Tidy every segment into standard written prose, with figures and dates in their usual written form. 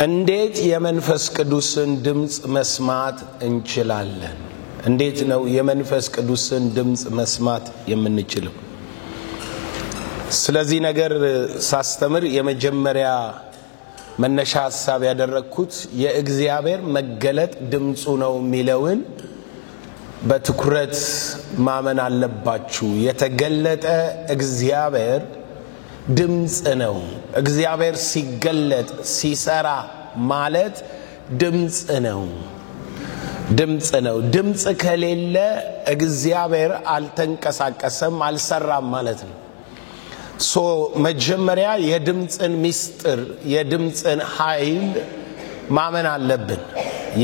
እንዴት የመንፈስ ቅዱስን ድምጽ መስማት እንችላለን? እንዴት ነው የመንፈስ ቅዱስን ድምጽ መስማት የምንችለው? ስለዚህ ነገር ሳስተምር የመጀመሪያ መነሻ ሐሳብ ያደረኩት የእግዚአብሔር መገለጥ ድምጹ ነው የሚለውን በትኩረት ማመን አለባችሁ። የተገለጠ እግዚአብሔር ድምጽ ነው። እግዚአብሔር ሲገለጥ ሲሰራ ማለት ድምጽ ነው። ድምጽ ከሌለ እግዚአብሔር አልተንቀሳቀሰም አልሰራም ማለት ነው። መጀመሪያ የድምጽን ምስጢር የድምጽን ኃይል ማመን አለብን።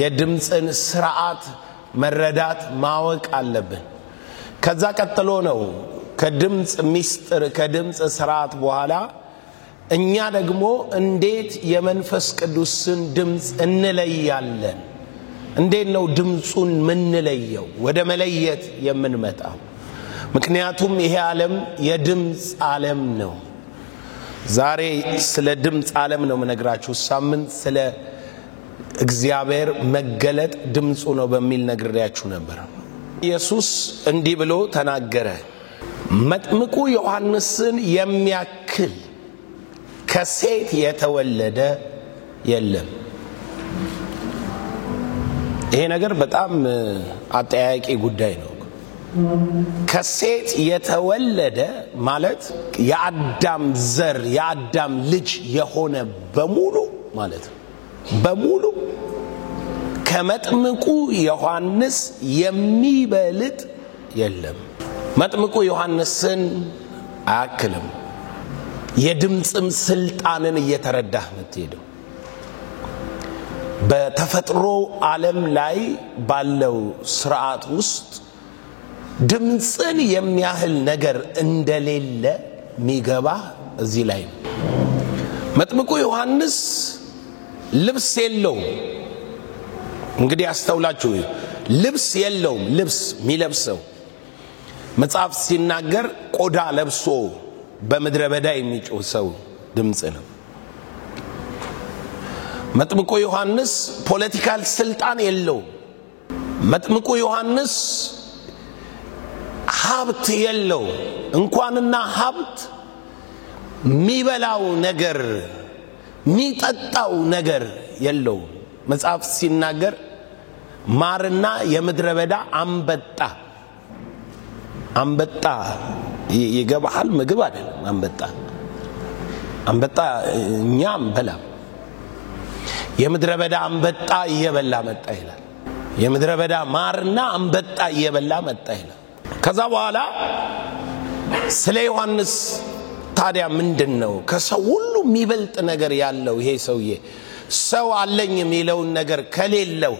የድምጽን ሥርዓት መረዳት ማወቅ አለብን። ከዛ ቀጥሎ ነው ከድምጽ ምስጢር ከድምጽ ሥርዓት በኋላ እኛ ደግሞ እንዴት የመንፈስ ቅዱስን ድምጽ እንለያለን? እንዴት ነው ድምጹን ምንለየው? ወደ መለየት የምንመጣው? ምክንያቱም ይሄ ዓለም የድምጽ ዓለም ነው። ዛሬ ስለ ድምጽ ዓለም ነው መነግራችሁ። ሳምንት ስለ እግዚአብሔር መገለጥ ድምጹ ነው በሚል ነግሬያችሁ ነበር። ኢየሱስ እንዲህ ብሎ ተናገረ። መጥምቁ ዮሐንስን የሚያክል ከሴት የተወለደ የለም። ይሄ ነገር በጣም አጠያያቂ ጉዳይ ነው። ከሴት የተወለደ ማለት የአዳም ዘር የአዳም ልጅ የሆነ በሙሉ ማለት ነው። በሙሉ ከመጥምቁ ዮሐንስ የሚበልጥ የለም። መጥምቁ ዮሐንስን አያክልም። የድምጽም ስልጣንን እየተረዳህ ምትሄደው በተፈጥሮ ዓለም ላይ ባለው ሥርዓት ውስጥ ድምጽን የሚያህል ነገር እንደሌለ ሚገባ እዚህ ላይ ነው። መጥምቁ ዮሐንስ ልብስ የለውም። እንግዲህ አስተውላችሁ፣ ልብስ የለውም። ልብስ ሚለብሰው መጽሐፍ ሲናገር ቆዳ ለብሶ በምድረ በዳ የሚጮህ ሰው ድምጽ ነው። መጥምቁ ዮሐንስ ፖለቲካል ስልጣን የለውም። መጥምቁ ዮሐንስ ሀብት የለው። እንኳንና ሀብት ሚበላው ነገር ሚጠጣው ነገር የለው። መጽሐፍ ሲናገር ማርና የምድረ በዳ አንበጣ ይገባሃል። ምግብ አይደለም አንበጣ እኛም በላ የምድረ በዳ አንበጣ እየበላ መጣ ይላል። የምድረ በዳ ማርና አንበጣ እየበላ መጣ ይላል። ከዛ በኋላ ስለ ዮሐንስ ታዲያ ምንድነው? ከሰው ሁሉ የሚበልጥ ነገር ያለው ይሄ ሰውዬ ሰው አለኝ የሚለውን ነገር ከሌለው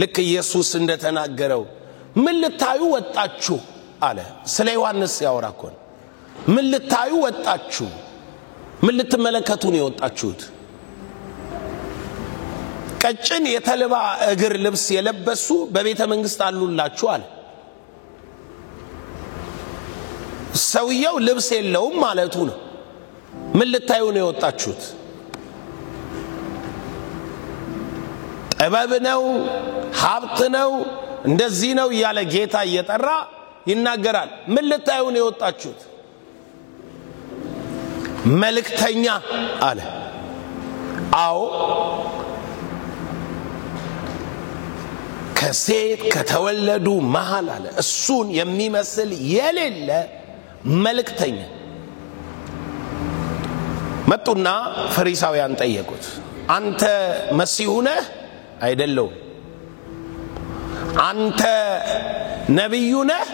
ልክ ኢየሱስ እንደተናገረው ምን ልታዩ ወጣችሁ አለ። ስለ ዮሐንስ ያወራኮ ምን ልታዩ ወጣችሁ? ምን ልትመለከቱ ነው የወጣችሁት? ቀጭን የተልባ እግር ልብስ የለበሱ በቤተ መንግስት አሉላችሁ አለ። ሰውየው ልብስ የለውም ማለቱ ነው። ምን ልታዩ ነው የወጣችሁት? ጥበብ ነው፣ ሀብት ነው፣ እንደዚህ ነው እያለ ጌታ እየጠራ ይናገራል። ምን ልታዩ ነው የወጣችሁት? መልእክተኛ አለ። አዎ ከሴት ከተወለዱ መሃል አለ እሱን የሚመስል የሌለ መልእክተኛ። መጡና ፈሪሳውያን ጠየቁት፣ አንተ መሲሁ ነህ? አይደለሁም። አንተ ነብዩ ነህ?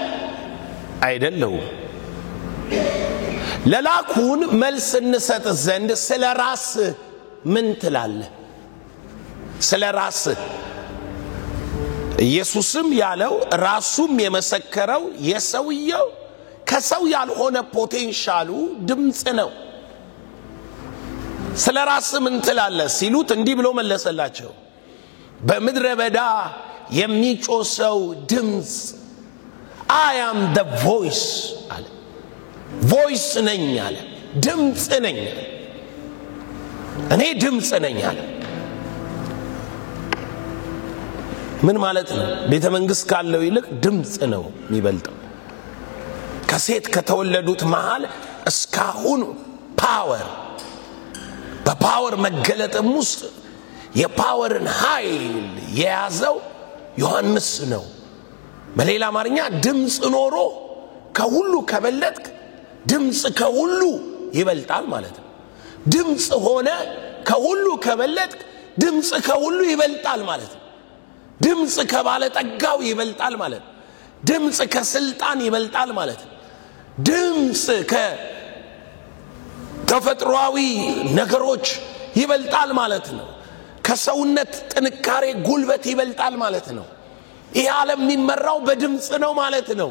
አይደለሁም። ለላኩን መልስ እንሰጥ ዘንድ ስለ ራስህ ምን ትላለህ? ስለ ራስህ ኢየሱስም ያለው ራሱም የመሰከረው የሰውየው ከሰው ያልሆነ ፖቴንሻሉ ድምጽ ነው። ስለ ራስህ ምን ትላለህ ሲሉት እንዲህ ብሎ መለሰላቸው፣ በምድረ በዳ የሚጮሰው ድምጽ I am the voice አለ። ቮይስ ነኝ አለ ድምጽ ነኝ እኔ ድምጽ ነኝ አለ ምን ማለት ነው ቤተ መንግስት ካለው ይልቅ ድምጽ ነው የሚበልጠው ከሴት ከተወለዱት መሃል እስካሁን ፓወር በፓወር መገለጥም ውስጥ የፓወርን ኃይል የያዘው ዮሐንስ ነው በሌላ አማርኛ ድምጽ ኖሮ ከሁሉ ከበለጥክ ድምጽ ከሁሉ ይበልጣል ማለት ነው ድምጽ ሆነ ከሁሉ ከበለጥክ ድምጽ ከሁሉ ይበልጣል ማለት ነው ድምጽ ከባለጠጋው ይበልጣል ማለት ነው ድምጽ ከስልጣን ይበልጣል ማለት ነው ድምጽ ከተፈጥሯዊ ነገሮች ይበልጣል ማለት ነው ከሰውነት ጥንካሬ ጉልበት ይበልጣል ማለት ነው ይህ ዓለም የሚመራው በድምጽ ነው ማለት ነው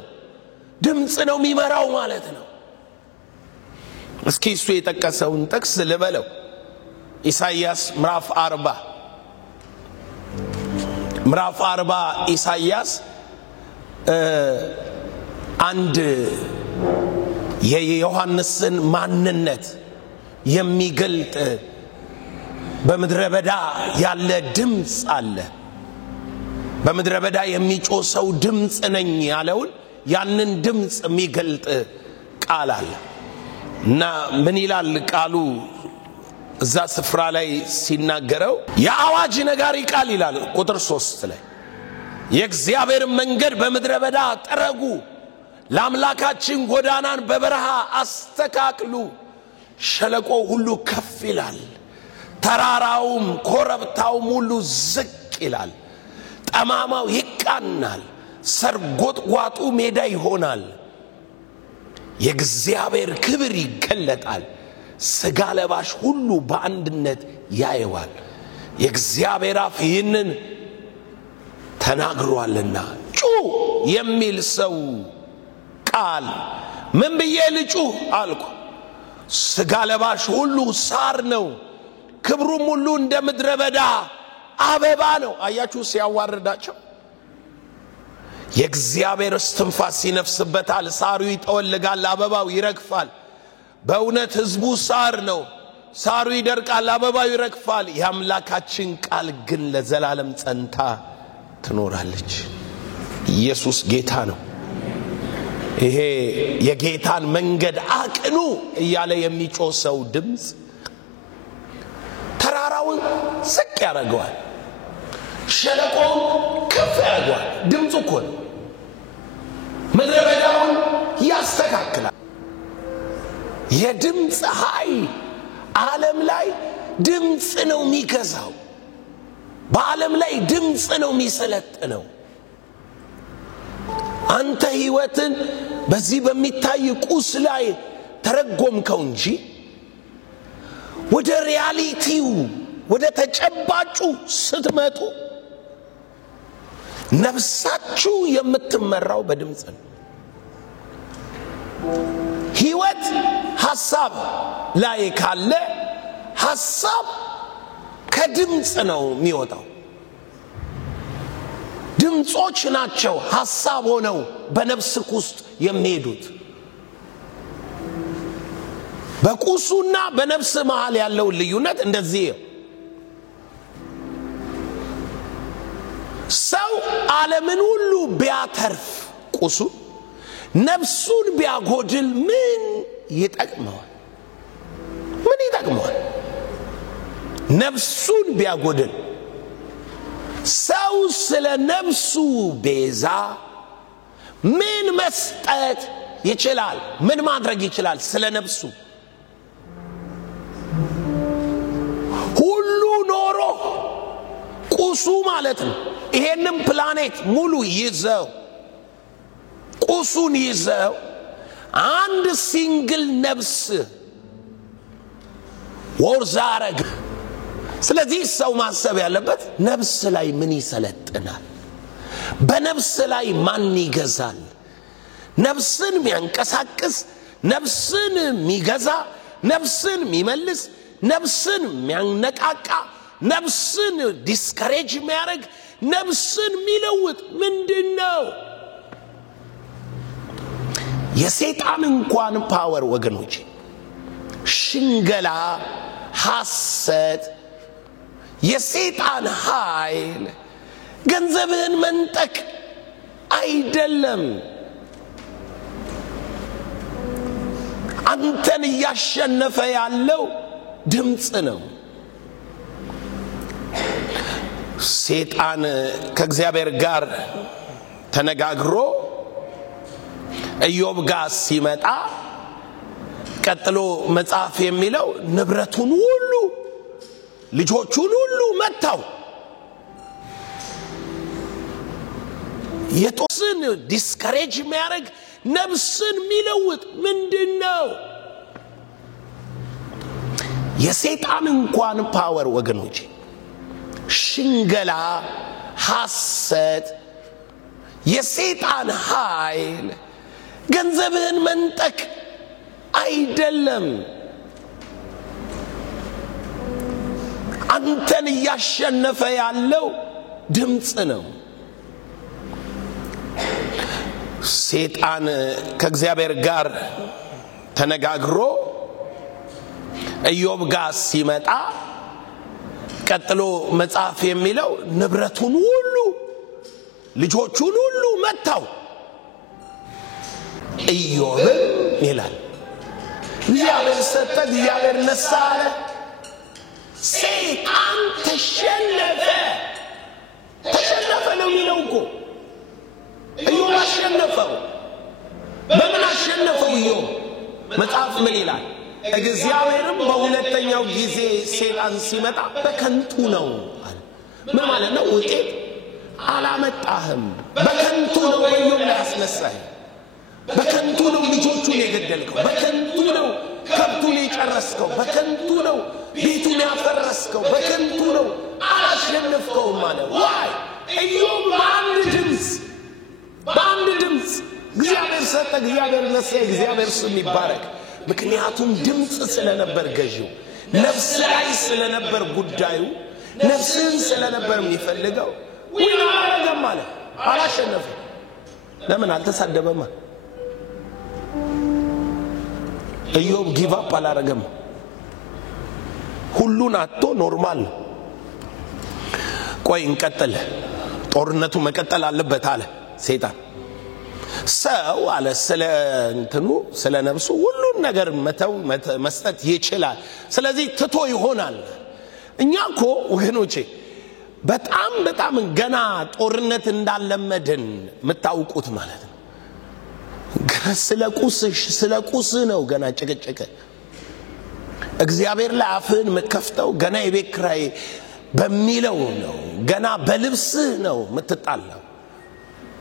ድምጽ ነው የሚመራው ማለት ነው እስኪ እሱ የጠቀሰውን ጥቅስ ልበለው ኢሳይያስ ምዕራፍ 40 ኢሳይያስ አንድ የዮሐንስን ማንነት የሚገልጥ በምድረ በዳ ያለ ድምጽ አለ በምድረ በዳ የሚጮሰው ድምጽ ነኝ ያለውን ያንን ድምጽ የሚገልጥ ቃል አለ እና ምን ይላል ቃሉ እዛ ስፍራ ላይ ሲናገረው የአዋጅ ነጋሪ ቃል ይላል ቁጥር 3 ላይ የእግዚአብሔር መንገድ በምድረ በዳ ጠረጉ ለአምላካችን ጎዳናን በበረሃ አስተካክሉ ሸለቆ ሁሉ ከፍ ይላል ተራራውም ኮረብታውም ሁሉ ዝቅ ይላል ጠማማው ይቃናል ሰርጎጥጓጡ ሜዳ ይሆናል የእግዚአብሔር ክብር ይገለጣል ስጋ ለባሽ ሁሉ በአንድነት ያየዋል የእግዚአብሔር አፍ ይህንን ተናግሯልና ጩ የሚል ሰው ቃል ምን ብዬ ልጩ አልኩ ስጋ ለባሽ ሁሉ ሳር ነው ክብሩም ሁሉ እንደ ምድረ በዳ አበባ ነው አያችሁ ሲያዋርዳቸው የእግዚአብሔር እስትንፋስ ይነፍስበታል ሳሩ ይጠወልጋል አበባው ይረግፋል በእውነት ህዝቡ ሳር ነው ሳሩ ይደርቃል አበባው ይረግፋል የአምላካችን ቃል ግን ለዘላለም ጸንታ ትኖራለች ኢየሱስ ጌታ ነው ይሄ የጌታን መንገድ አቅኑ እያለ የሚጮሰው ድምጽ ተራራውን ዝቅ ያደርገዋል ሸለቆውን ከፍ ያደርገዋል ድምጹ እኮ ነው ምድረ በዳውን ያስተካክላል የድምጽ ኃይል ዓለም ላይ ድምጽ ነው የሚገዛው በዓለም ላይ ድምጽ ነው የሚሰለጥነው አንተ ህይወትን በዚህ በሚታይ ቁስ ላይ ተረጎምከው እንጂ ወደ ሪያሊቲው ወደ ተጨባጩ ስትመጡ ነፍሳችሁ የምትመራው በድምጽ ነው ህይወት ሐሳብ ላይ ካለ ሐሳብ ከድምጽ ነው የሚወጣው ድምጾች ናቸው ሐሳብ ሆነው በነፍስክ ውስጥ የሚሄዱት በቁሱና በነፍስ መሃል ያለው ልዩነት እንደዚህ ነው ሰው ዓለምን ሁሉ ቢያተርፍ ቁሱ ነፍሱን ቢያጎድል ምን ይጠቅመዋል ነፍሱን ቢያጎድል ሰው ስለ ነፍሱ ቤዛ ምን መስጠት ይችላል ምን ማድረግ ይችላል ስለ ነፍሱ ሁሉ ኖሮ ቁሱ ማለት ነው ይሄንን ፕላኔት ሙሉ ይዘው ቁሱን ይዘው አንድ ሲንግል ነፍስ ወርዛረግ ስለዚህ ሰው ማሰብ ያለበት ነፍስ ላይ ምን ይሰለጥናል በነፍስ ላይ ማን ይገዛል ነፍስን የሚያንቀሳቅስ ነፍስን የሚገዛ ነፍስን የሚመልስ ነፍስን የሚያነቃቃ ነፍስን ዲስከሬጅ የሚያደርግ ነፍስን የሚለውጥ ምንድነው የሰይጣን እንኳን ፓወር ወገኖች ሽንገላ ሐሰት የሰይጣን ኃይል ገንዘብህን መንጠቅ አይደለም አንተን ያሸነፈ ያለው ድምጽ ነው ሰይጣን ከእግዚአብሔር ጋር ተነጋግሮ ኢዮብ ጋር ሲመጣ ቀጥሎ መጽሐፍ የሚለው ንብረቱን ሁሉ ልጆቹን ሁሉ መታው የጦስን ዲስከሬጅ የሚያደርግ ነፍስን የሚለውጥ ምንድነው የሰይጣን እንኳን ፓወር ወገኖች ሽንገላ ሐሰት የሰይጣን ኃይል ገንዘብህን መንጠቅ አይደለም አንተን ያሸነፈ ያለው ድምጽ ነው ሰይጣን ከእግዚአብሔር ጋር ተነጋግሮ ኢዮብ ጋር ሲመጣ ቀጥሎ መጽሐፍ የሚለው ንብረቱን ሁሉ ልጆቹን ሁሉ መታው ኢዮብ ይላል እግዚአብሔር ሰጠ እግዚአብሔር ነሳ አለ ሰይጣን ተሸነፈ ነው የሚለው እኮ ኢዮብ አሸነፈው በምን አሸነፈው ኢዮብ መጽሐፍ ምን ይላል እግዚአብሔርም በሁለተኛው ጊዜ ሰይጣን ሲመጣ በከንቱ ነው አለ ምን ማለት ነው ውጤት አላመጣህም በከንቱ ነው ኢዮብ ላይ አስነሳህ በከንቱ ነው ልጆቹን የገደልከው በከንቱ ነው ከብቱን የጨረስከው በከንቱ ነው ቤቱን ያፈረስከው በከንቱ ነው አላሸነፍከው ማለት ዋይ ኢዮብ በአንድ ድምጽ እግዚአብሔር ሰጠ እግዚአብሔር ነሳ እግዚአብሔር ስም ይባረክ ምክንያቱም ድምጽ ስለነበር ገዢው ነፍስ ላይ ስለነበር ጉዳዩ ነፍስን ስለነበር የሚፈልገው ወይና አረገም ማለት አላሸነፈም ለምን አልተሳደበም ኢዮብ ጊቭ አፕ አላረገም ሁሉን አጥቶ ኖርማል ቆይ እንቀጥል ጦርነቱ መቀጠል አለበት አለ ሰይጣን ሰው አለ ስለ ነፍሱ ሁሉን ነገር መስጠት ይችላል ስለዚህ ትቶ ይሆናል እኛኮ ወገኖቼ በጣም ገና ጦርነት እንዳለመደን መታውቁት ማለት ነው ስለ ቁስ ነው ገና ጭቅጭቅ እግዚአብሔር ላይ አፍህን መከፍተው ገና የቤት ኪራይ በሚለው ነው ገና በልብስህ ነው ምትጣላው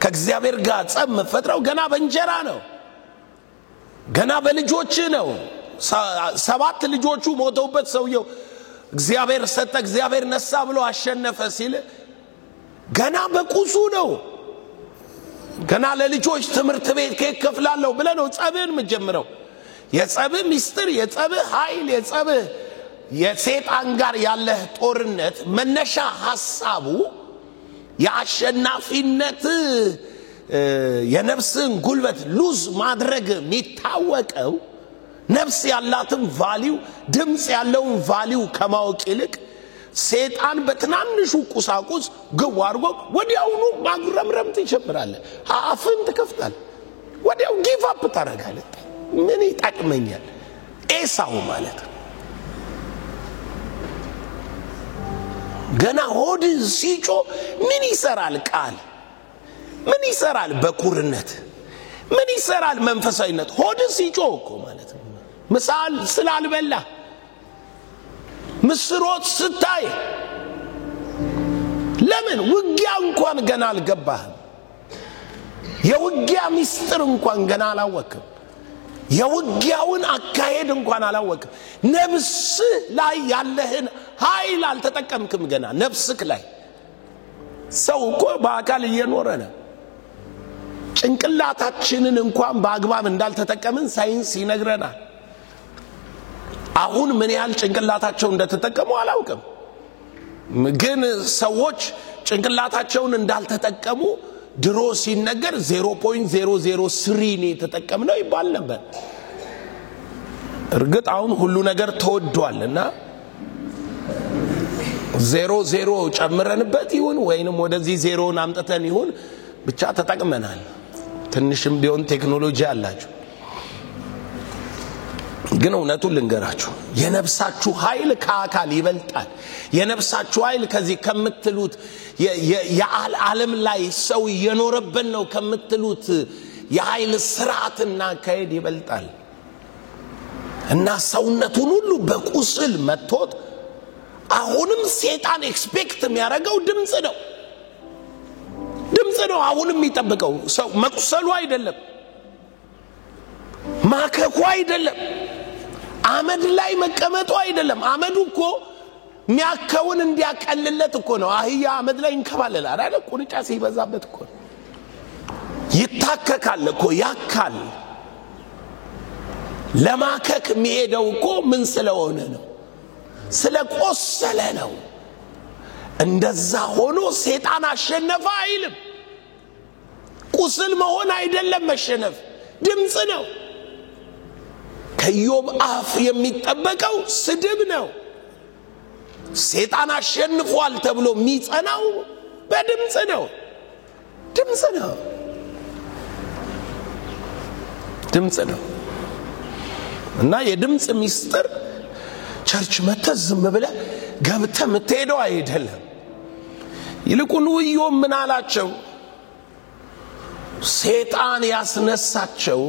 ከእግዚአብሔር ጋር ጸብ መፈጥረው ገና በእንጀራ ነው ገና በልጆች ነው 7 ልጆቹ ሞተውበት ሰውየው እግዚአብሔር ሰጠ እግዚአብሔር ነሳ ብሎ አሸነፈ ሲል ገና በቁሱ ነው ገና ለልጆች ትምህርት ቤት ከከፍላለሁ ብለ ነው ጸብን መጀመረው የጸብ ሚስጥር የጸብ ኃይል የጸብ የሰይጣን ጋር ያለ ጦርነት መነሻ ሐሳቡ ያሸናፊነት የነፍስን ጉልበት ሉዝ ማድረግ የሚታወቀው ነፍስ ያላትን ቫልዩ ድምጽ ያለውን ቫልዩ ከማወቅ ይልቅ ሰይጣን በትናንሹ ቁሳቁስ ግብ አድርጎ ወዲያውኑ ማጉረምረም ትጀምራለ አፍን ትከፍታል ወዲያው ጊቭ አፕ ታረጋለህ ምን ይጣቅመኛል ኤሳው ማለት ገና ሆድ ሲጮ ምን ይሰራል ቃል ምን ይሰራል በኩርነት ምን ይሰራል መንፈሳዊነት ሆድ ሲጮ እኮ ማለት ነው ምሳል ስላልበላ ምስሮት ስታይ ለምን ውጊያ እንኳን ገና አልገባህም የውጊያ ሚስጥር እንኳን ገና አላወቅም የውጊያውን አካሄድ እንኳን አላወቅም ነፍስ ላይ ያለህን ኃይል አልተጠቀምክም ገና ነፍስክ ላይ ሰው እኮ በአካል እየኖረ ነው ጭንቅላታችንን እንኳን በአግባብ እንዳልተጠቀምን ሳይንስ ይነግረናል አሁን ምን ያህል ጭንቅላታቸው እንደተጠቀሙ አላውቅም ግን ሰዎች ጭንቅላታቸውን እንዳልተጠቀሙ ድሮ ሲነገር 0.003 ነው የተጠቀምነው ይባል ነበር እርግጥ አሁን ሁሉ ነገር ተወዷልና 00 ጨምረንበት ይሁን ወይንም ወደዚህ 0 አምጥተን ይሁን ብቻ ተጠቅመናል ትንሽም ቢሆን ቴክኖሎጂ አላችሁ ግን እውነቱን ልንገራችሁ የነፍሳችሁ ኃይል ከአካል ይበልጣል የነፍሳችሁ ኃይል ከዚህ ከምትሉት የዓለም ላይ ሰው የኖረበት ነው ከምትሉት የኃይል ስርዓትና ካይድ ይበልጣል እና ሰውነቱን ሁሉ በቁስል መጥቶት አሁንም ሰይጣን ኤክስፔክት የሚያደርገው ድምጽ ነው አሁንም የሚጠብቀው ሰው መቁሰሉ አይደለም ማከኩ አይደለም አመድ ላይ መቀመጡ አይደለም አመዱ እኮ ሚያከውን እንዲያቀልለት እኮ ነው አህያ አመድ ላይ እንከባለል አይደል ቁንጫ ሲበዛበት እኮ ይታከካል እኮ ያካል ለማከክ የሚሄደው እኮ ምን ስለሆነ ነው ስለቆሰለ ነው እንደዛ ሆኖ ሰይጣን አሸነፈ አይልም ቁስል መሆን አይደለም መሸነፍ ድምጽ ነው ከዮብ አፍ የሚጠበቀው ስድብ ነው ሰይጣን አሸንፏል ተብሎ የሚጸናው በድምጽ ነው ድምጽ ነው እና የድምጽ ሚስጥር ቸርች መተዝም ብለ ገብተ ምትሄደው አይደለም ይልቁን ኢዮብ ምን አላቸው ሰይጣን ያስነሳቸው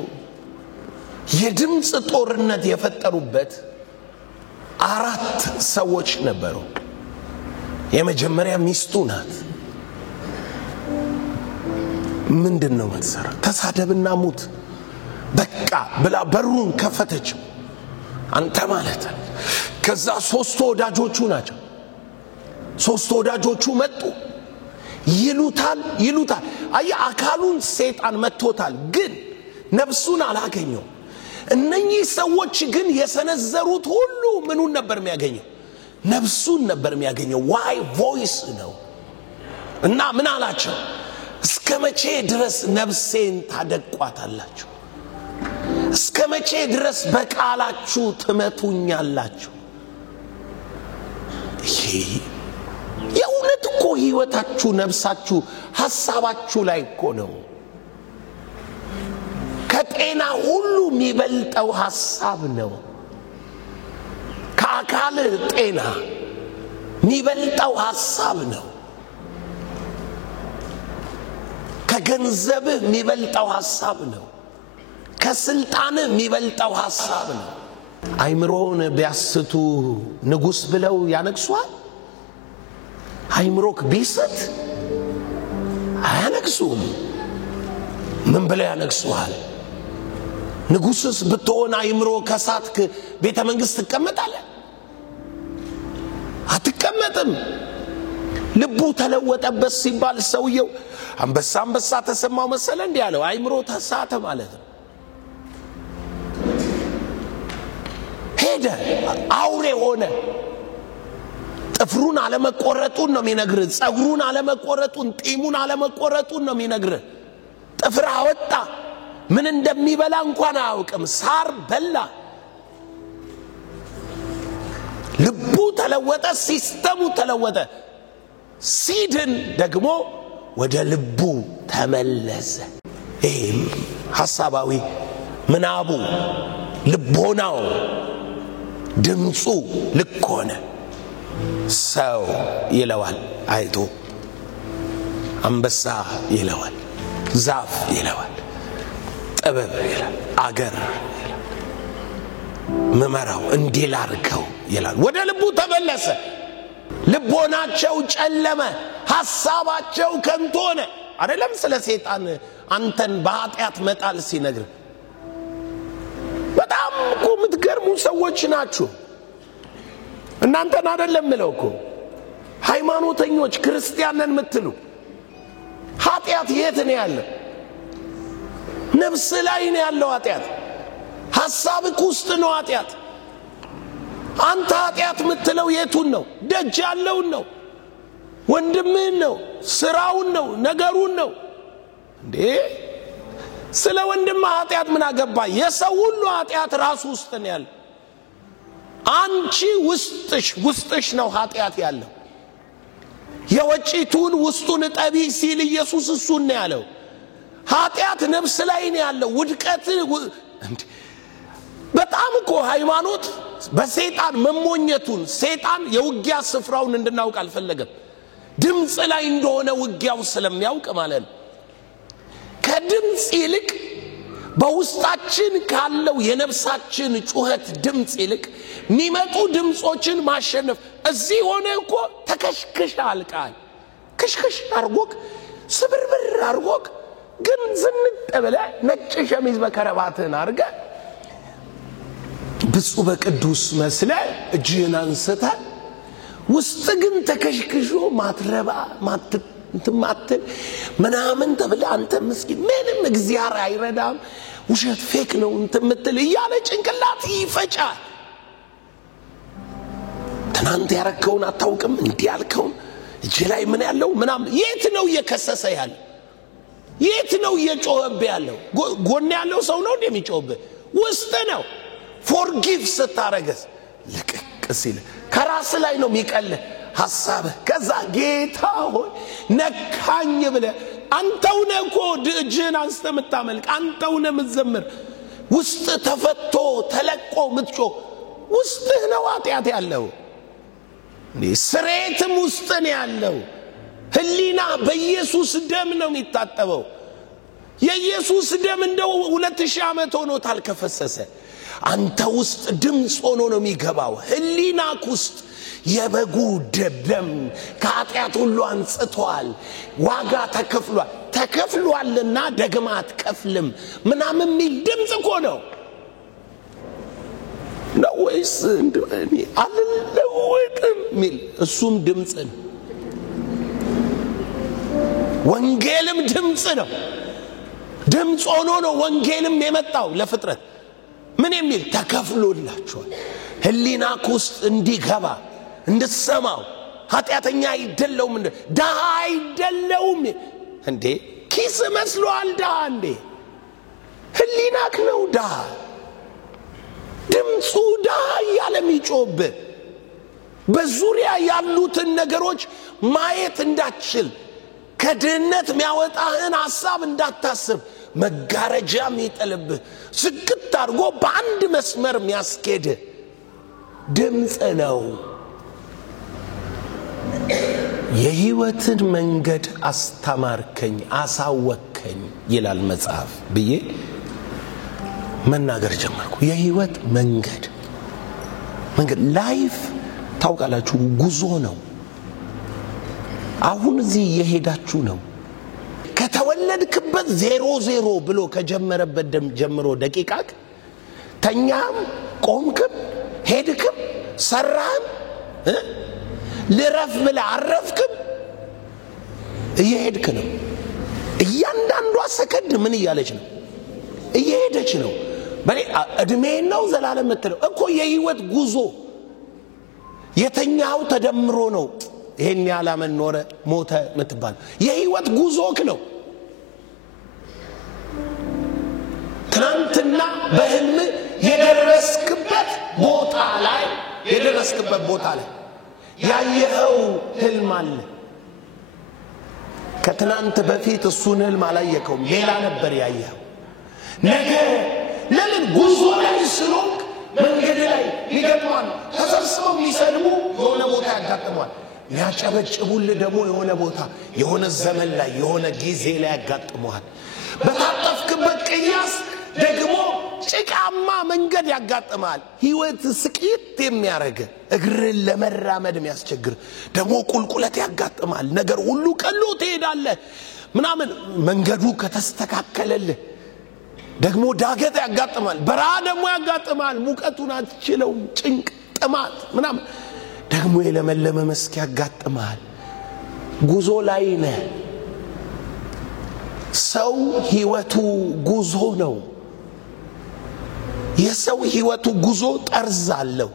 የድምጽ ጦርነት የፈጠሩበት 4 ሰዎች ነበሩ የመጀመሪያ ሚስቱ ናት ምንድነው መሰራ ተሳደብና ሙት በቃ ብላ በሩን ከፈተች አንተ ማለት ከዛ 3 ወዳጆቹ ናቸው 3 ወዳጆቹ መጡ ይሉታል አይ አካሉን ሰይጣን መጥቶታል ግን ነፍሱን አላገኘው እነኚህ ሰዎች ግን የሰነዘሩት ሁሉ ምኑን ነበር የሚያገኘው ነፍሱን ነበር የሚያገኘው ዋይ ቮይስ ነው እና ምን አላቸው እስከመቼ ድረስ ነፍሴን ታደቋታላችሁ እስከመቼ ድረስ በቃላችሁ ትመቱኛላችሁ የእውነት እኮ ህይወታችሁ ነፍሳችሁ ሐሳባችሁ ላይ እኮ ነው ከጤና ሁሉ የሚበልጠው ሐሳብ ነው ከአካል ጤና የሚበልጠው ሐሳብ ነው ከገንዘብ የሚበልጠው ሐሳብ ነው ከስልጣን የሚበልጠው ሐሳብ ነው አይምሮን ቢያስቱ ንጉስ ብለው ያነግሱዋል አይምሮክ ቢስት አያነግሱም ምን ብለው ያነግሱዋል ንጉስስ ብትሆን አይምሮ ከሳትክ ቤተ መንግስት ተቀመጣለህ አትቀመጥም ልቡ ተለወጠበት ሲባል ሰውየው አንበሳ ተሰማው መሰለ እንዴ ያለው አይምሮ ተሳተ ማለት ነው ሄደ አውሬ ሆነ ጥፍሩን አለመቆረጡን ነው የሚነግር ጸጉሩን አለመቆረጡን ጢሙን አለመቆረጡን ነው የሚነግር ጥፍር አወጣ ምን እንደሚበላ እንኳን አያውቅም ሳር በላ ልቡ ተለወጠ ሲስተሙ ተለወጠ ሲድን ደግሞ ወደ ልቡ ተመለሰ ሐሳባዊ ምናቡ ልቦናው ድምጹ ልኮነ ሰው ይለዋል አይቶ አንበሳ ይለዋል ዛፍ ይለዋል ጥበብ ይላል አገር ይላል መመራው እንዲላርከው ይላል ወደ ልቡ ተመለሰ ልቦናቸው ጨለመ ሐሳባቸው ከንቱ ሆነ አይደለም ስለ ሰይጣን አንተን በኃጢአት መጣል ሲነግር በጣም እኮ ምትገርሙ ሰዎች ናችሁ እናንተን አይደለም ምለውኮ ሃይማኖተኞች ክርስቲያንን ምትሉ ኃጢአት የት ነው ያለው ነፍስ ላይ ነው ያለው ኃጢአት ሐሳብክ ውስጥ ነው ኃጢአት አንተ ኃጢአት ምትለው የቱን ነው ደጅ ያለውን ነው ወንድምህን ነው ስራውን ነው ነገሩን ነው እንዴ ስለ ወንድም ኃጢያት ምን አገባ? የሰው ሁሉ ኃጢያት ራሱ ውስጥ ነው ያለው። አንቺ ውስጥሽ ነው ኃጢያት ያለው። የወጪቱን ውስጡን ጠቢ ሲል ኢየሱስ እሱን ነው ያለው። ኃጢያት ነፍስ ላይ ነው ያለው። ውድቀት በጣም እኮ ሃይማኖት በሰይጣን መሞኘቱን ሰይጣን የውጊያ ስፍራውን እንድናውቅ አልፈለገም። ድምጽ ላይ እንደሆነ ውጊያው ስለሚያውቅ ማለት ነው። ከድምጽ ይልቅ በውስጣችን ካለው የነፍሳችን ጩኸት ድምጽ ይልቅ የሚመጡ ድምጾችን ማሸነፍ። እዚህ ሆነ እኮ ተከሽከሽ አልቃል ከሽከሽ አርጎክ ስብርብር አርጎክ ግን ዝንጥ ብለህ ነጭ ሸሚዝ በከረባትን አርገ ብፁዕ በቅዱስ መስለ እጅህን አንስተህ ውስጥ ግን ተከሽክሾ ማትረባ ማትል ምናምን ተብለህ አንተ ምስኪን ምንም እግዚአብሔር አይረዳም ውሸት ፌክ ነው እንትምትል እያለ ጭንቅላት ይፈጫል። ትናንት ያረከውን አታውቅም እንዲያልከው እጅ ላይ ምን ያለው ምናምን የት ነው እየከሰሰ ያለው? የት ነው እየጮህብ ያለው? ጎን ያለው ሰው ነው እንደሚጮህብ ውስጥ ነው። ፎርጊቭ ስታረገስ ልቅቅ ሲል ከራስ ላይ ነው የሚቀልህ ሐሳብ። ከዛ ጌታ ሆይ ነካኝ ብለ አንተው ነህ እኮ እጅህን አንስተህ የምታመልክ አንተው ነህ የምትዘምር ውስጥ ተፈቶ ተለቆ ምትጮህ ውስጥህ ነው ኃጢያት ያለው። ስሬትም ውስጥ ነው ያለው። ህሊና በኢየሱስ ደም ነው የሚታጠበው። የኢየሱስ ደም እንደው 2000 ዓመት ሆኖታል ከፈሰሰ። አንተ ውስጥ ድምጽ ሆኖ ነው የሚገባው። ህሊናክ ውስጥ የበጉ ደም ከኃጢያት ሁሉ አንጽቷል። ዋጋ ተከፍሏልና ደግማ አትከፍልም ምናምን የሚል ድምጽ እኮ ነው። ነው ወይስ እንደኔ አልለወጥም ሚል እሱም ድምጽ ነው። ወንጌልም ድምጽ ነው። ድምጽ ሆኖ ነው ወንጌልም የመጣው ለፍጥረት። ምን የሚል ተከፍሎላችኋል። ህሊናክ ውስጥ እንዲገባ እንድትሰማው። ኃጢያተኛ አይደለውም ደሃ አይደለውም እንዴ ኪስ መስሏል ደሃ እንዴ? ህሊናክ ነው ደሃ። ድምጹ ደሃ ያለ የሚጮህብ በዙሪያ ያሉትን ነገሮች ማየት እንዳትችል ከድህነት የሚያወጣህን ሐሳብ እንዳታስብ መጋረጃ የሚጥልብህ ዝግት አድርጎ በአንድ መስመር የሚያስኬድ ድምጽ ነው። የህይወትን መንገድ አስተማርከኝ አሳወከኝ ይላል መጽሐፍ ብዬ መናገር ጀመርኩ። የህይወት መንገድ ላይፍ ታውቃላችሁ ጉዞ ነው። አሁን እዚህ የሄዳችሁ ነው። ከተወለድክበት 00 ብሎ ከጀመረበት ጀምሮ ደቂቃክ ተኛም ቆምክም ሄድክም ሰራህም ልረፍ ብለህ አረፍክም እየሄድክ ነው። እያንዳንዷ ሰከንድ ምን እያለች ነው? እየሄደች ነው። እድሜ ነው ዘላለም ምትለው እኮ የህይወት ጉዞ። የተኛው ተደምሮ ነው ይሄን ያላመን ኖረ ሞተ ምትባል የህይወት ጉዞክ ነው። ትናንትና በህልም የደረስክበት ቦታ ላይ ያየኸው ህልም አለ። ከትናንት በፊት እሱን ህልም አላየከውም፣ ሌላ ነበር ያየኸው። ነገ ለምን ጉዞ ላይ ስለሆንክ መንገድ ላይ ይገጥማል። ተሰብስበው የሚሰልሙ የሆነ ቦታ ያጋጥማል። ያጨበጭቡልህ ደግሞ የሆነ ቦታ የሆነ ዘመን ላይ የሆነ ጊዜ ላይ ያጋጥመዋል። በታጠፍክበት ቅያስ ደግሞ ጭቃማ መንገድ ያጋጥማል። ህይወት ስቅይት የሚያረግ እግርን ለመራመድ የሚያስቸግር ደግሞ ቁልቁለት ያጋጥማል። ነገር ሁሉ ቀሎ ትሄዳለህ ምናምን። መንገዱ ከተስተካከለልህ ደግሞ ዳገት ያጋጥማል፣ በረሃ ደግሞ ያጋጥማል። ሙቀቱን አትችለውም፣ ጭንቅ ጥማት ምናምን። ደግሞ የለመለመ መስክ ያጋጥማል። ጉዞ ላይ ነህ። ሰው ህይወቱ ጉዞ ነው። የሰው ህይወቱ ጉዞ ጠርዝ አለው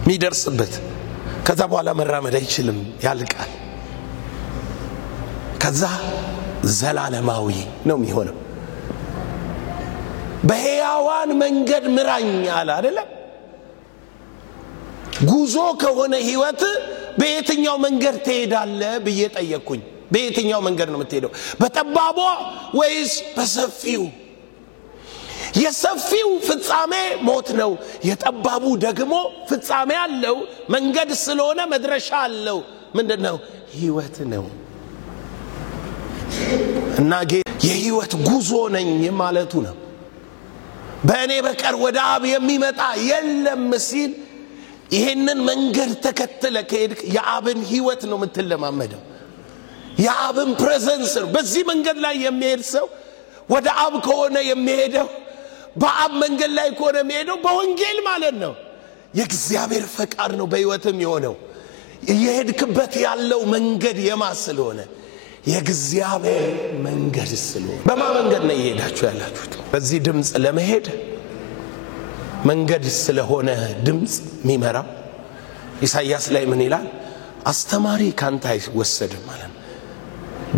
የሚደርስበት። ከዛ በኋላ መራመድ አይችልም፣ ያልቃል። ከዛ ዘላለማዊ ነው የሚሆነው። በሕያዋን መንገድ ምራኝ አለ አይደል? ጉዞ ከሆነ ህይወት በየትኛው መንገድ ትሄዳለህ ብዬ ጠየቅኩኝ። በየትኛው መንገድ ነው የምትሄደው? በጠባቧ ወይስ በሰፊው? የሰፊው ፍጻሜ ሞት ነው፣ የጠባቡ ደግሞ ፍጻሜ አለው። መንገድ ስለሆነ መድረሻ አለው። ምንድነው? ህይወት ነው። እና የህይወት ጉዞ ነኝ ማለቱ ነው። በእኔ በቀር ወደ አብ የሚመጣ የለም ሲል ይሄንን መንገድ ተከትለ ከሄድክ የአብን ህይወት ነው የምትለማመደው። የአብን ፕሬዘንስ ነው። በዚህ መንገድ ላይ የሚሄድ ሰው ወደ አብ ከሆነ የሚሄደው በአብ መንገድ ላይ ከሆነ የሚሄደው በወንጌል ማለት ነው። የእግዚአብሔር ፈቃድ ነው በህይወትም የሆነው። የሄድክበት ያለው መንገድ የማን ስለሆነ? የእግዚአብሔር መንገድ ስለሆነ። በማን መንገድ ነው እየሄዳችሁ ያላችሁት? በዚህ ድምጽ ለመሄድ መንገድ ስለሆነ ድምጽ የሚመራው ኢሳይያስ ላይ ምን ይላል? አስተማሪ ካንተ አይወሰድም ማለት ነው።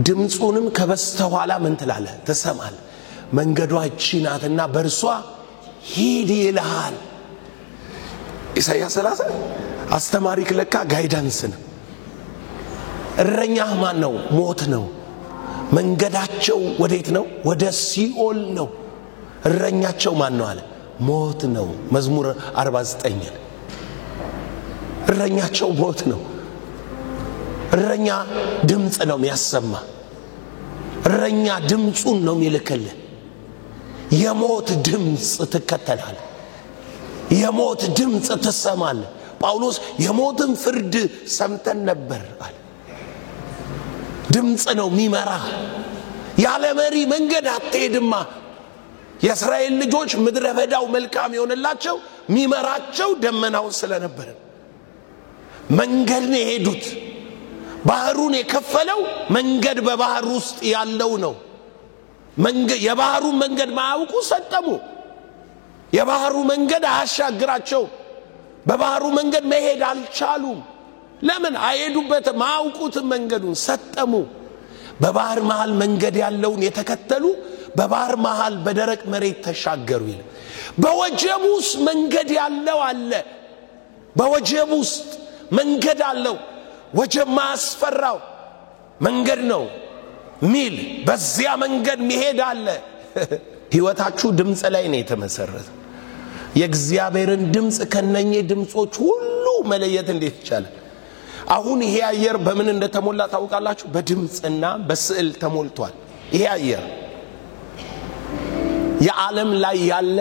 ድምጹንም ከበስተኋላ ምን ትላለህ? ትሰማለህ። መንገዷ እቺ ናትና በእርሷ ሂድ ይልሃል። ኢሳይያስ 30 አስተማሪ ለካ ጋይዳንስ ነው። እረኛህ ማን ነው? ሞት ነው። መንገዳቸው ወዴት ነው? ወደ ሲኦል ነው። እረኛቸው ማን ነው አለ? ሞት ነው። መዝሙር 49 እረኛቸው ሞት ነው። እረኛ ድምጽ ነው የሚያሰማ። እረኛ ድምጹን ነው የሚልክልህ። የሞት ድምጽ ትከተላለህ። የሞት ድምጽ ትሰማለህ። ጳውሎስ የሞትን ፍርድ ሰምተን ነበር አለ። ድምጽ ነው የሚመራ። ያለ መሪ መንገድ አትሄድማ። የእስራኤል ልጆች ምድረ በዳው መልካም ይሆንላቸው ሚመራቸው ደመናው ስለነበር መንገድ ነው የሄዱት። ባህሩን የከፈለው መንገድ በባህር ውስጥ ያለው ነው። የባህሩ መንገድ ማያውቁ ሰጠሙ። የባህሩ መንገድ አያሻግራቸው። በባህሩ መንገድ መሄድ አልቻሉም። ለምን? አይሄዱበት ማያውቁት መንገዱን ሰጠሙ። በባህር መሃል መንገድ ያለውን የተከተሉ በባህር መሃል በደረቅ መሬት ተሻገሩ ይላል። በወጀብ ውስጥ መንገድ ያለው አለ። በወጀብ ውስጥ መንገድ አለው። ወጀብ ማስፈራው መንገድ ነው ሚል በዚያ መንገድ መሄድ አለ። ህይወታችሁ ድምጽ ላይ ነው የተመሰረተ። የእግዚአብሔርን ድምጽ ከነኚህ ድምጾች ሁሉ መለየት እንዴት ይቻላል? አሁን ይሄ አየር በምን እንደተሞላ ታውቃላችሁ? በድምጽና በስዕል ተሞልቷል። ይሄ አየር የዓለም ላይ ያለ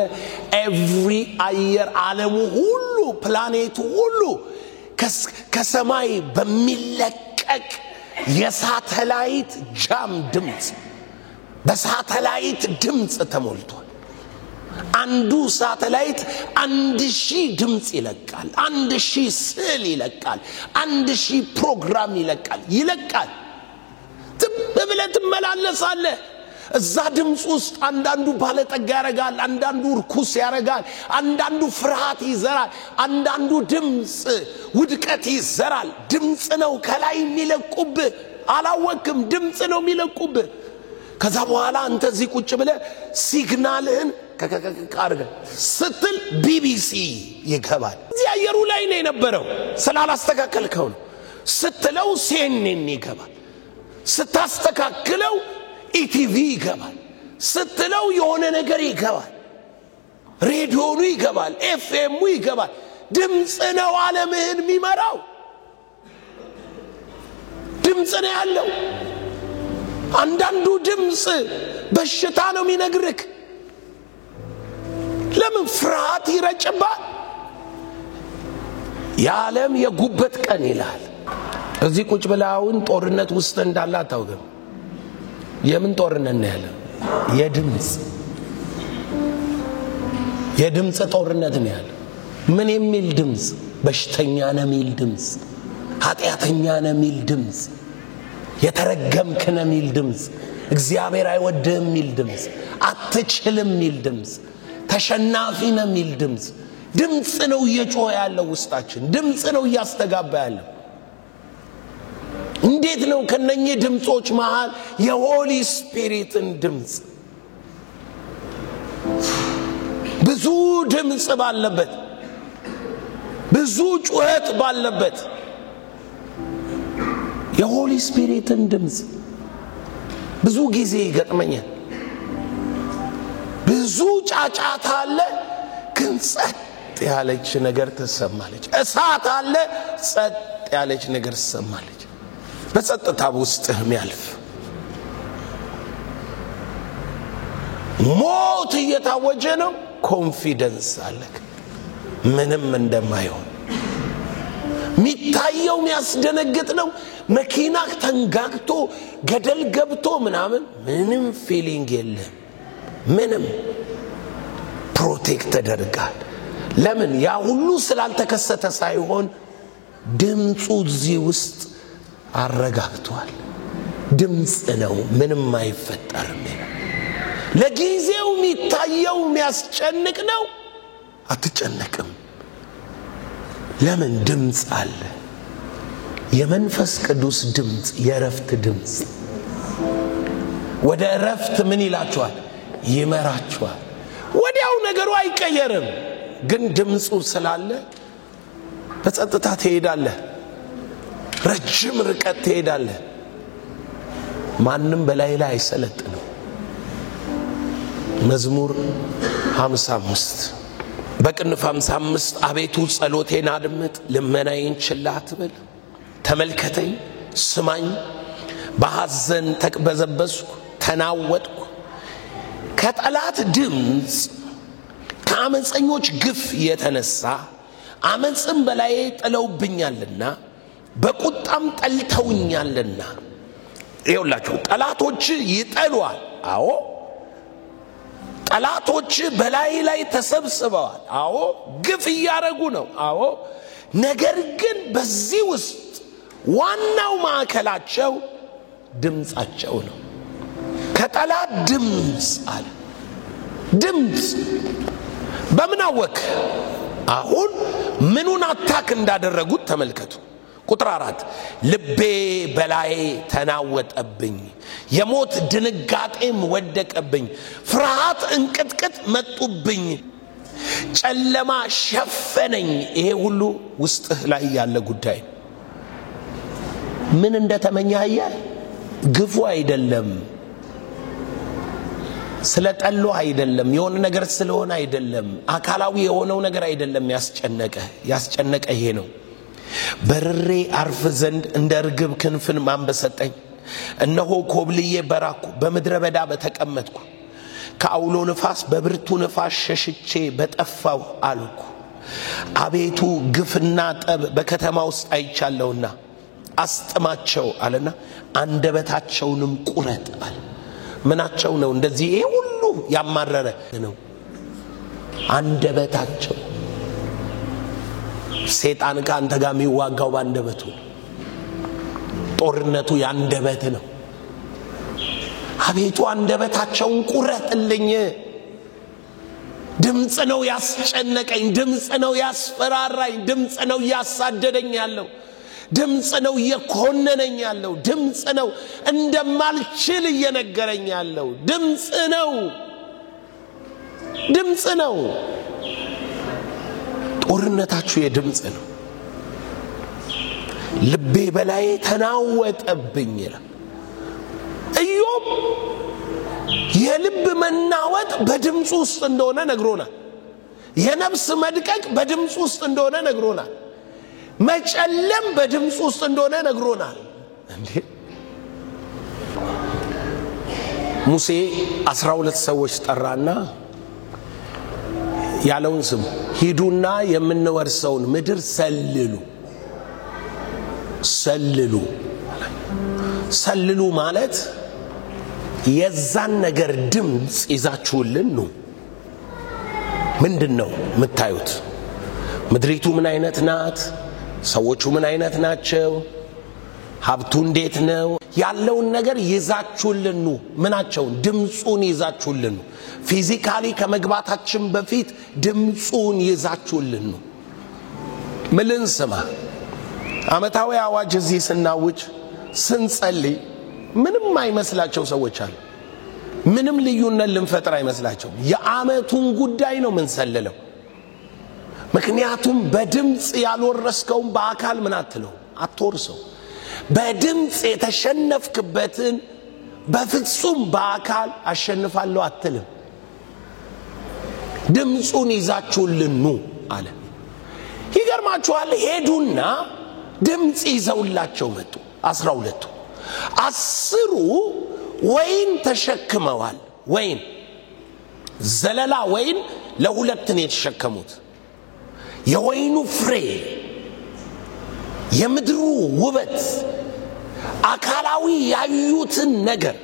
ኤቭሪ አየር ዓለሙ ሁሉ ፕላኔቱ ሁሉ ከሰማይ በሚለቀቅ የሳተላይት ጃም ድምጽ በሳተላይት ድምጽ ተሞልቷል። አንዱ ሳተላይት 1000 ድምጽ ይለቃል። 1000 ስዕል ይለቃል። 1000 ፕሮግራም ይለቃል። ትብብለህ ትመላለሳለህ። እዛ ድምጽ ውስጥ አንዳንዱ ባለጠጋ ያረጋል፣ አንዳንዱ ርኩስ ያረጋል፣ አንዳንዱ ፍርሃት ይዘራል፣ አንዳንዱ ድምጽ ውድቀት ይዘራል። ድምጽ ነው ከላይ የሚለቁብህ። አላወቅም። ድምጽ ነው የሚለቁብህ። ከዛ በኋላ አንተ እዚህ ቁጭ ብለህ ሲግናልህን ከከከካርገ ስትል ቢቢሲ ይገባል። እዚህ አየሩ ላይ ነው የነበረው። ስላላስተካከልከው ነው። ስትለው ሲኤንኤን ይገባል። ስታስተካክለው ኢቲቪ ይገባል። ስትለው የሆነ ነገር ይገባል። ሬዲዮኑ ይገባል። ኤፍኤሙ ይገባል። ድምጽ ነው ዓለምህን የሚመራው። ድምጽ ነው ያለው። አንዳንዱ ድምጽ በሽታ ነው የሚነግርክ። ለምን? ፍርሃት ይረጭባል። የዓለም የጉበት ቀን ይላል። እዚህ ቁጭ ብላውን ጦርነት ውስጥ እንዳለ አታውቅም። የምን ጦርነት ነው ያለው? የድምጽ ጦርነት ነው ያለው። ምን የሚል ድምጽ? በሽተኛ ነው የሚል ድምጽ፣ ኃጢአተኛ ነው የሚል ድምጽ፣ የተረገምክ ነው የሚል ድምጽ፣ እግዚአብሔር አይወድህም የሚል ድምጽ፣ አትችልም የሚል ድምጽ፣ ተሸናፊ ነው የሚል ድምጽ። ድምጽ ነው እየጮኸ ያለው ውስጣችን። ድምጽ ነው እያስተጋባ ያለው። እንዴት ነው ከነኚህ ድምጾች መሃል የሆሊ ስፒሪትን ድምጽ ብዙ ድምጽ ባለበት ብዙ ጩኸት ባለበት የሆሊ ስፒሪትን ድምጽ ብዙ ጊዜ ይገጥመኛል ብዙ ጫጫታ አለ ግን ጸጥ ያለች ነገር ተሰማለች እሳት አለ ጸጥ ያለች ነገር ተሰማለች በጸጥታ ውስጥም ያልፍ ሞት እየታወጀ ነው ኮንፊደንስ አለክ ምንም እንደማይሆን ሚታየው የሚያስደነግጥ ነው መኪና ተንጋግቶ ገደል ገብቶ ምንም ፊሊንግ የለም ምንም ፕሮቴክት ተደርጋል ለምን ያ ሁሉ ስላልተከሰተ ሳይሆን ድምጹ እዚህ ውስጥ አረጋግቷል ድምጽ ነው ምንም አይፈጠርም ለጊዜው ሚታየው የሚያስጨንቅ ነው አትጨነቅም ለምን ድምጽ አለ የመንፈስ ቅዱስ ድምጽ የረፍት ድምጽ ወደ ረፍት ምን ይላችኋል ይመራችኋል ወዲያው ነገሩ አይቀየርም ግን ድምጹ ስላለ በጸጥታ ትሄዳለህ ረጅም ርቀት ትሄዳለህ ማንንም በላይ ላይ አይሰለጥንም መዝሙር 55 በቅንፍ 55 አቤቱ ጸሎቴን አድምጥ ልመናዬን ችላ አትበል ተመልከተኝ ስማኝ በሐዘን ተቅበዘበዝኩ ተናወጥኩ ከጠላት ድምጽ ከአመፀኞች ግፍ የተነሳ አመፅም በላይ ጥለውብኛልና በቁጣም ጠልተውኛልና ይኸውላችሁ ጠላቶች ይጠሉዋል አዎ ጠላቶች በላይ ላይ ተሰብስበዋል አዎ ግፍ ያረጉ ነው አዎ ነገር ግን በዚህ ውስጥ ዋናው ማዕከላቸው ድምጻቸው ነው ከጠላት ድምጽ አለ ድምጽ በመናወክ አሁን ምኑን አታክ እንዳደረጉት ተመልከቱ ቁጥር 4 ልቤ በላይ ተናወጠብኝ የሞት ድንጋጤም ወደቀብኝ ፍርሃት እንቅጥቅጥ መጡብኝ ጨለማ ሸፈነኝ ይሄ ሁሉ ውስጥህ ላይ ያለ ጉዳይ ምን እንደተመኛየ ግፉ አይደለም ስለጠሉ አይደለም የሆነ ነገር ስለሆነ አይደለም አካላዊ የሆነው ነገር አይደለም ያስጨነቀ ይሄ ነው በርሬ አርፍ ዘንድ እንደ ርግብ ክንፍን ማንበሰጠኝ እነሆ ኮብልዬ በራኩ በመድረ በዳ በተቀመጥኩ ከአውሎ ንፋስ በብርቱ ንፋስ ሸሽቼ በጠፋው አልኩ አቤቱ ግፍና ጠብ በከተማ ውስጥ አይቻለውና አስጥማቸው አለና አንደበታቸውንም ቁረጥ አለ ምናቸው ነው እንደዚህ ይሄ ሁሉ ያማረረ ነው አንደበታቸው ሰይጣን ካንተ ጋር የሚዋጋው ባንደበቱ ጦርነቱ ያንደበት ነው አቤቱ አንደበታቸውን ቁረጥልኝ ድምጽ ነው ያስጨነቀኝ ድምጽ ነው ያስፈራራኝ ድምጽ ነው ያሳደደኝ ያለው ድምጽ ነው የኮነነኝ ያለው ድምጽ ነው እንደማልችል እየነገረኝ ያለው ድምጽ ነው ጦርነታችሁ የድምጽ ነው ልቤ በላይ ተናወጠብኝ ይላል ኢዮብ የልብ መናወጥ በድምጽ ውስጥ እንደሆነ ነግሮናል የነፍስ መድቀቅ በድምጽ ውስጥ እንደሆነ ነግሮናል መጨለም በድምጽ ውስጥ እንደሆነ ነግሮናል እንዴ ሙሴ 12 ሰዎች ጠራና ያለውን ስም ሂዱና የምንወርሰውን ምድር ሰልሉ ማለት የዛን ነገር ድምጽ ይዛችሁልን ነው ምንድነው መታዩት ምድሪቱ ምን አይነት ናት ሰዎቹ ምን አይነት ናቸው ሀብቱ እንዴት ነው ያለውን ነገር ይዛችሁልን ነው ምናቸው ድምጹን ይዛችሁልን ነው ፊዚካሊ ከመግባታችን በፊት ድምጹን ይዛችሁልን ነው ምልን ስማ አመታዊ አዋጅ እዚህ ስናውጅ ስንጸልይ ምንም አይመስላቸው ሰዎች አሉ። ምንም ልዩነት ልንፈጥር አይመስላቸው። የዓመቱን ጉዳይ ነው ምንሰልለው። ምክንያቱም በድምጽ ያልወረስከው በአካል ምን አትለው አትወርሰው። በድምጽ የተሸነፍክበትን በፍጹም በአካል አሸንፋለሁ አትልም። ድምጹን ይዛችሁልን ኑ አለ። ይገርማችኋል። ሄዱና ድምጽ ይዘውላቸው መጡ 12ቱ። 10ሩ ወይን ተሸክመዋል። ወይን ዘለላ ወይን ለሁለት ነው የተሸከሙት። የወይኑ ፍሬ፣ የምድሩ ውበት፣ አካላዊ ያዩትን ነገር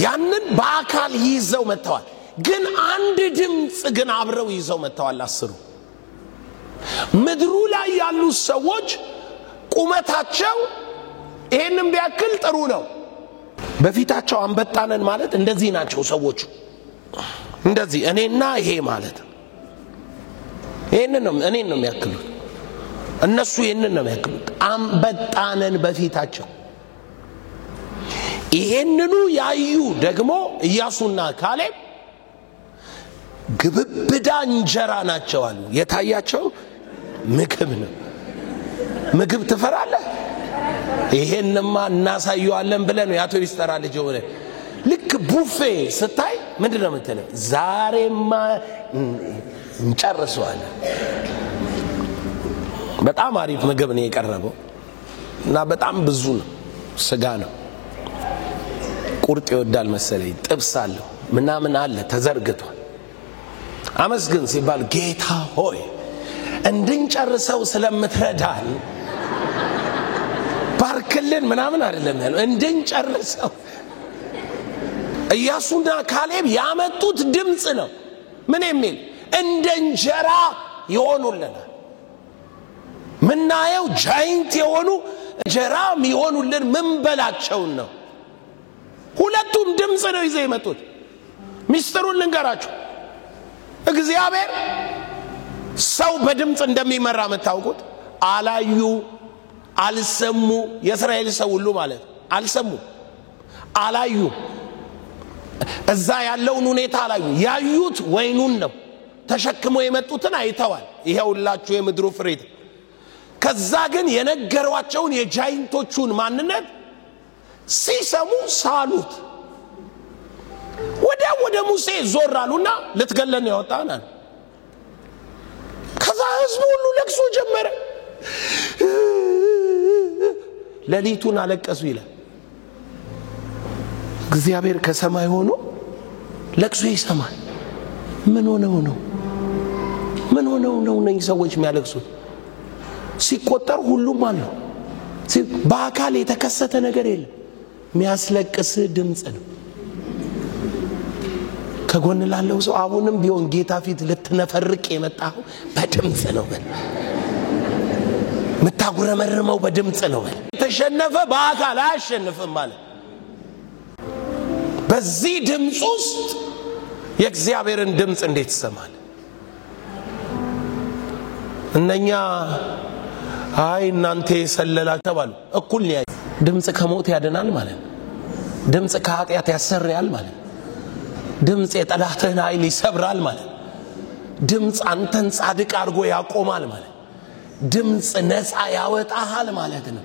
ያንን በአካል ይዘው መጥተዋል። ግን አንድ ድምጽ ግን አብረው ይዘው መጥተዋል 10ሩ። ምድሩ ላይ ያሉ ሰዎች ቁመታቸው ይሄንን ቢያክል ጥሩ ነው። በፊታቸው አንበጣነን ማለት እንደዚህ ናቸው ሰዎቹ። እንደዚህ እኔና ይሄ ማለት ይሄንን ነው እኔን ነው የሚያክሉት። እነሱ ይሄንን ነው የሚያክሉት። አንበጣነን በፊታቸው። ይሄንኑ ያዩ ደግሞ ኢያሱና ካሌብ ግብብዳ እንጀራ ናቸው አሉ። የታያቸው ምግብ ነው። ምግብ ትፈራለህ? ይሄንማ እናሳየዋለን ብለን ያቶ ይስተራ ልጅ ሆነ ልክ ቡፌ ስታይ ምንድነው የምትለው? ዛሬማ እንጨርሰዋለን። በጣም አሪፍ ምግብ ነው የቀረበው እና በጣም ብዙ ነው። ስጋ ነው። ቁርጥ ይወዳል መሰለኝ። ጥብስ አለው ምናምን አለ ተዘርግቷል። አመስግን ሲባል ጌታ ሆይ እንድንጨርሰው ስለምትረዳን ባርክልን ምናምን አይደለም ያለው፣ እንድንጨርሰው። ኢያሱና ካሌብ ያመጡት ድምጽ ነው። ምን የሚል? እንደ እንጀራ ይሆኑልናል። ምናየው ጃይንት የሆኑ እንጀራም ይሆኑልን ምን በላቸውን ነው። ሁለቱም ድምጽ ነው ይዘው የመጡት። ሚስጥሩን ልንገራችሁ። እግዚአብሔር ሰው በድምጽ እንደሚመራ መታውቁት። አላዩ አልሰሙ። የእስራኤል ሰው ሁሉ ማለት አልሰሙ አላዩ። እዛ ያለውን ሁኔታ አላዩ። ያዩት ወይኑን ነው። ተሸክመው የመጡትን አይተዋል። ይሄውላችሁ የምድሩ ፍሬ። ከዛ ግን የነገሯቸውን የጃይንቶቹን ማንነት ሲሰሙ ሳሉት። ወደ ሙሴ ዞር አሉና ልትገለን ያወጣና ከዛ ህዝቡ ሁሉ ለቅሶ ጀመረ። ለሊቱን አለቀሱ ይላል። እግዚአብሔር ከሰማይ ሆኖ ለቅሶ ይሰማል። ምን ሆነው ነው? ምን ሆነው ነው እነዚህ ሰዎች የሚያለቅሱት? ሲቆጠር ሁሉም አሉ። በአካል የተከሰተ ነገር የለም። የሚያስለቅስ ድምጽ ነው። ከጎን ላለው ሰው አሁንም ቢሆን ጌታ ፊት ልትነፈርቅ የመጣው በድምጽ ነው። ምታጉረመርመው በድምጽ ነው። ተሸነፈ በአካል አያሸንፍም ማለት። በዚህ ድምጽ ውስጥ የእግዚአብሔርን ድምጽ እንዴት ይሰማል? እነኛ አይ እናንተ ሰለላችሁ ተባሉ። እኩል ነው። ድምጽ ከሞት ያድናል ማለት። ድምጽ ከኃጢአት ያሰራል ማለት። ድምጽ የጠላትህን ኃይል ይሰብራል ማለት። ድምጽ አንተን ጻድቅ አድርጎ ያቆማል ማለት። ድምጽ ነፃ ያወጣሃል ማለት ነው።